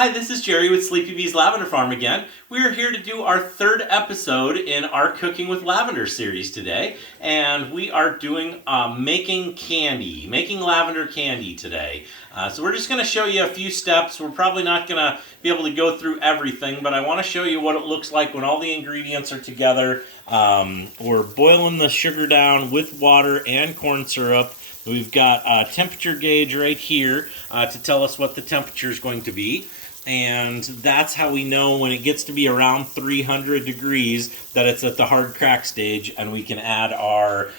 Hi, this is Jerry with Sleepy Bee's Lavender Farm again. We are here to do our third episode in our Cooking with Lavender series today, and we are doing making candy, making lavender candy today. So we're just going to show you a few steps. We're probably not going to be able to go through everything, but I want to show you what it looks like when all the ingredients are together. We're boiling the sugar down with water and corn syrup. We've got a temperature gauge right here to tell us what the temperature is going to be. And that's how we know when it gets to be around 300 degrees that it's at the hard crack stage, and we can add our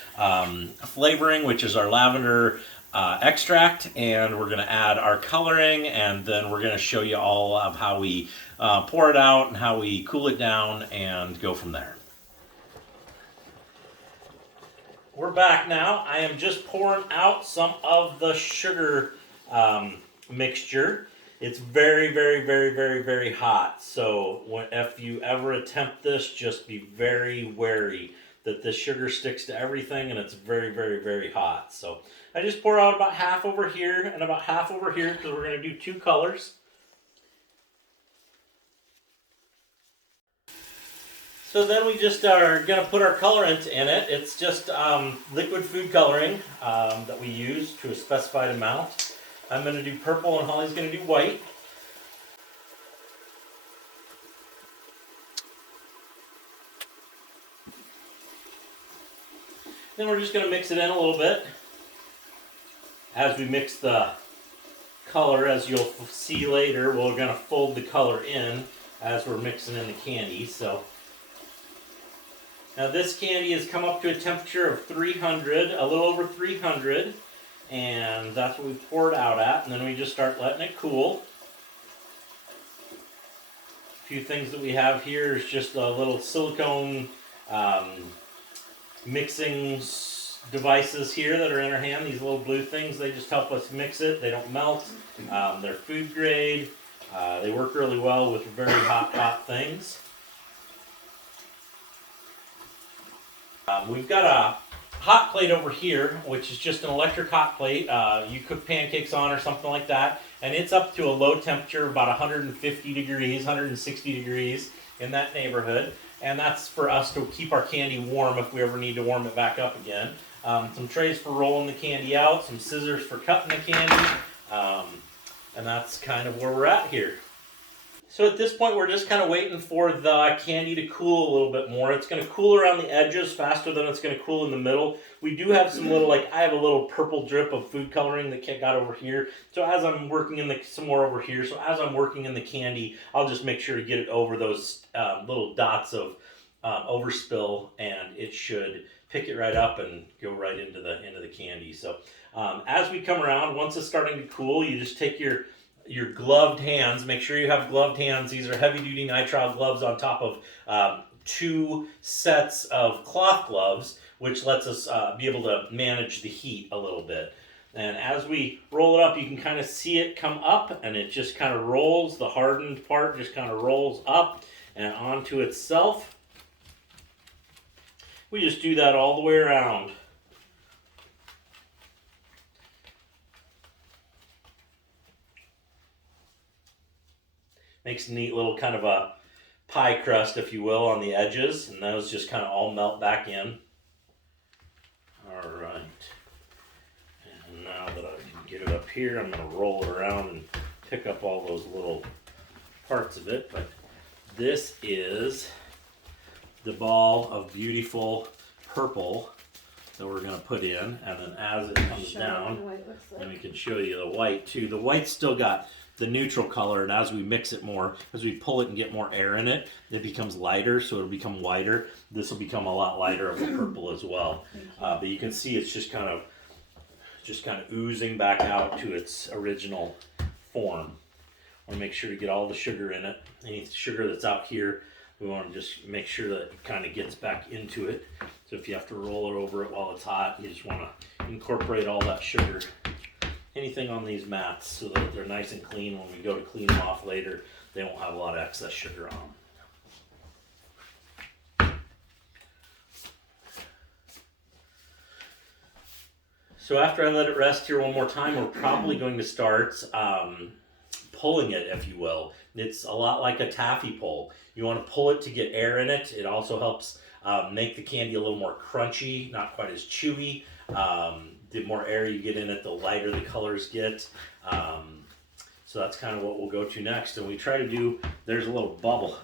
flavoring, which is our lavender extract, and we're going to add our coloring, and then we're going to show you all of how we pour it out and how we cool it down and go from there. We're back now. I am just pouring out some of the sugar mixture. It's very, very, very, very, very hot. So if you ever attempt this, just be very wary that the sugar sticks to everything, and it's very, very, very hot. So I just pour out about half over here and about half over here because we're going to do two colors. So then we just are going to put our colorant in it. It's just liquid food coloring that we use to a specified amount. I'm going to do purple and Holly's going to do white. Then we're just going to mix it in a little bit. As we mix the color, as you'll see later, we're going to fold the color in as we're mixing in the candy. So now this candy has come up to a temperature of 300, a little over 300. And that's what we pour it out at, and then we just start letting it cool. A few things that we have here is just a little silicone mixing devices here that are in our hand. These little blue things, they just help us mix it. They don't melt. They're food grade. They work really well with very hot things. We've got a hot plate over here, which is just an electric hot plate. You cook pancakes on or something like that, and it's up to a low temperature of about 150 degrees, 160 degrees, in that neighborhood. And that's for us to keep our candy warm if we ever need to warm it back up again. Some trays for rolling the candy out, some scissors for cutting the candy, and that's kind of where we're at here. So at this point, we're just kind of waiting for the candy to cool a little bit more. It's going to cool around the edges faster than it's going to cool in the middle. We do have some little, I have a little purple drip of food coloring that got over here. So as I'm working in some more over here, so as I'm working in the candy, I'll just make sure to get it over those little dots of overspill, and it should pick it right up and go right into the candy. So as we come around, once it's starting to cool, you just take your gloved hands. Make sure you have gloved hands. These are heavy-duty nitrile gloves on top of 2 sets of cloth gloves, which lets us be able to manage the heat a little bit. And as we roll it up, you can kind of see it come up, and it just kind of rolls. The hardened part just kind of rolls up and onto itself. We just do that all the way around. Makes a neat little kind of a pie crust, if you will, on the edges, and those just kind of all melt back in. All right. And now that I can get it up here, I'm going to roll it around and pick up all those little parts of it. But this is the ball of beautiful purple that we're going to put in, and then as it comes down, and we can show you the white too. The white's still got the neutral color, and as we mix it more, as we pull it and get more air in it, it becomes lighter, so it'll become whiter. This will become a lot lighter of the purple as well. But you can see it's just kind of oozing back out to its original form. I want to make sure to get all the sugar in it. Any sugar that's out here, we want to just make sure that it kind of gets back into it. So if you have to roll it over it while it's hot, you just want to incorporate all that sugar. Anything on these mats so that they're nice and clean. When we go to clean them off later, they won't have a lot of excess sugar on them. So after I let it rest here one more time, we're probably going to start pulling it, if you will. It's a lot like a taffy pull. You want to pull it to get air in it. It also helps make the candy a little more crunchy, not quite as chewy. The more air you get in it, the lighter the colors get. So that's kind of what we'll go to next. And we try to do, there's a little bubble.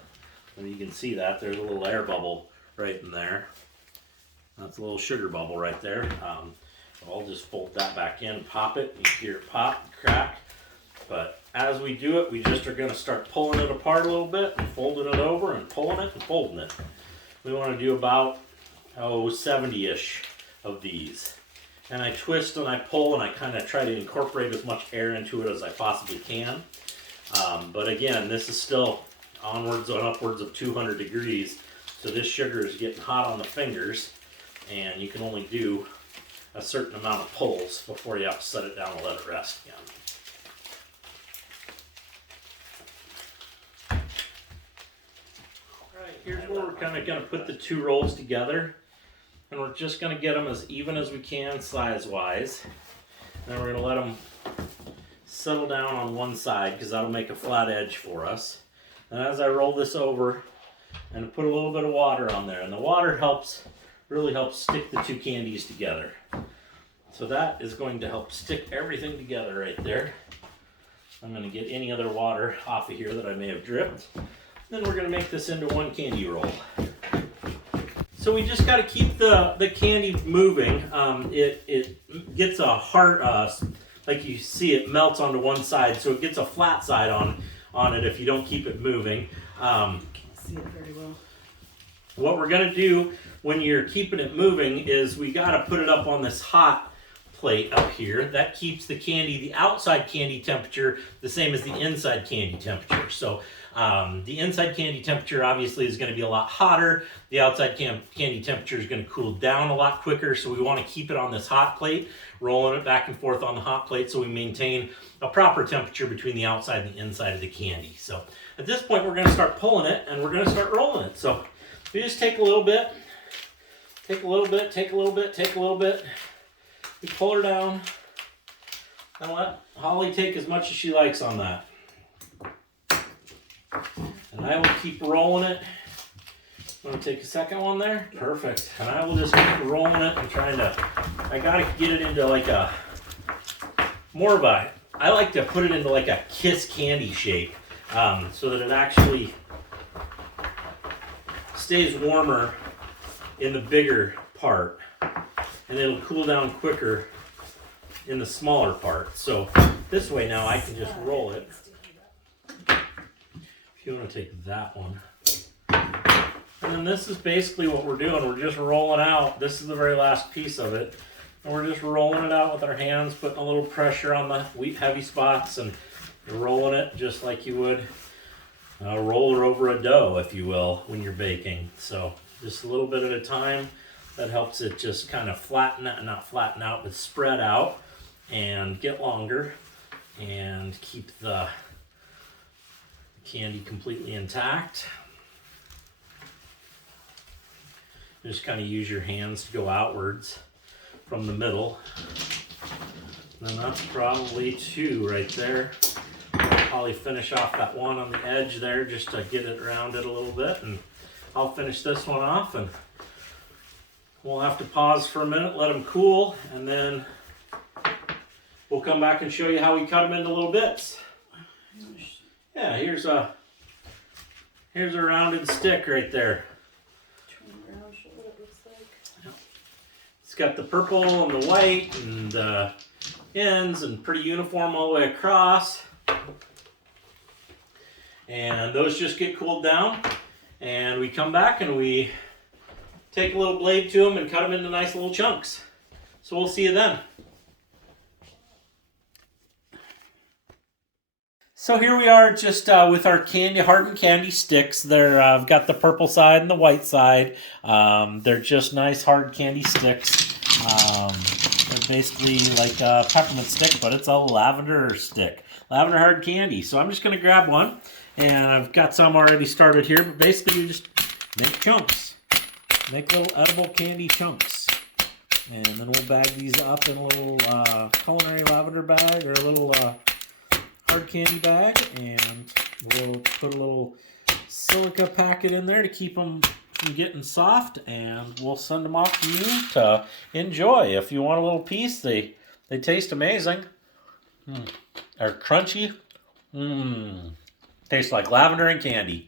And you can see that, there's a little air bubble right in there. That's a little sugar bubble right there. I'll just fold that back in, pop it, you hear it pop and crack. But as we do it, we just are going to start pulling it apart a little bit and folding it over and pulling it and folding it. We want to do about 70-ish of these. And I twist and I pull and I kind of try to incorporate as much air into it as I possibly can. But again, this is still onwards and upwards of 200 degrees. So this sugar is getting hot on the fingers, and you can only do a certain amount of pulls before you have to set it down and let it rest again. Alright, here's where we're kind of going to put the two rolls together. And we're just going to get them as even as we can size-wise. Then we're going to let them settle down on one side because that'll make a flat edge for us. And as I roll this over, and put a little bit of water on there. And the water really helps stick the two candies together. So that is going to help stick everything together right there. I'm going to get any other water off of here that I may have dripped. Then we're going to make this into one candy roll. So we just got to keep the candy moving. It gets a hard, like you see it melts onto one side, so it gets a flat side on it if you don't keep it moving. Can't see it very well. What we're going to do when you're keeping it moving is we got to put it up on this hot plate up here. That keeps the candy, the outside candy temperature, the same as the inside candy temperature. So the inside candy temperature obviously is going to be a lot hotter. The outside candy temperature is going to cool down a lot quicker. So we want to keep it on this hot plate, rolling it back and forth on the hot plate so we maintain a proper temperature between the outside and the inside of the candy. So at this point, we're going to start pulling it and we're going to start rolling it. So we just take a little bit, take a little bit, take a little bit, take a little bit. We pull her down and let Holly take as much as she likes on that. And I will keep rolling it. Want to take a second one there? Perfect. And I will just keep rolling it and trying to, I got to get it into like a, more of a, I like to put it into like a kiss candy shape so that it actually stays warmer in the bigger part. And it'll cool down quicker in the smaller part. So this way now I can just roll it. If you want to take that one. And then this is basically what we're doing. We're just rolling out. This is the very last piece of it. And we're just rolling it out with our hands, putting a little pressure on the heavy spots and rolling it just like you would a roller over a dough, if you will, when you're baking. So just a little bit at a time. That helps it just kind of flatten out, not flatten out, but spread out and get longer and keep the candy completely intact. Just kind of use your hands to go outwards from the middle. And then that's probably two right there. I'll probably finish off that one on the edge there just to get it rounded a little bit. And I'll finish this one off and we'll have to pause for a minute, let them cool, and then we'll come back and show you how we cut them into little bits. Yeah, here's a rounded stick right there. Turn around, show what it looks like. It's got the purple and the white and the ends and pretty uniform all the way across. And those just get cooled down, and we come back and we take a little blade to them and cut them into nice little chunks. So we'll see you then. So here we are just with our hardened candy sticks. I've got the purple side and the white side. They're just nice hard candy sticks. They're basically like a peppermint stick, but it's a lavender stick. Lavender hard candy. So I'm just going to grab one. And I've got some already started here, but basically you just make chunks. Make little edible candy chunks. And then we'll bag these up in a little culinary lavender bag or a little hard candy bag, and we'll put a little silica packet in there to keep them from getting soft, and we'll send them off to you to enjoy. If you want a little piece, they taste amazing. They're crunchy. Tastes like lavender and candy.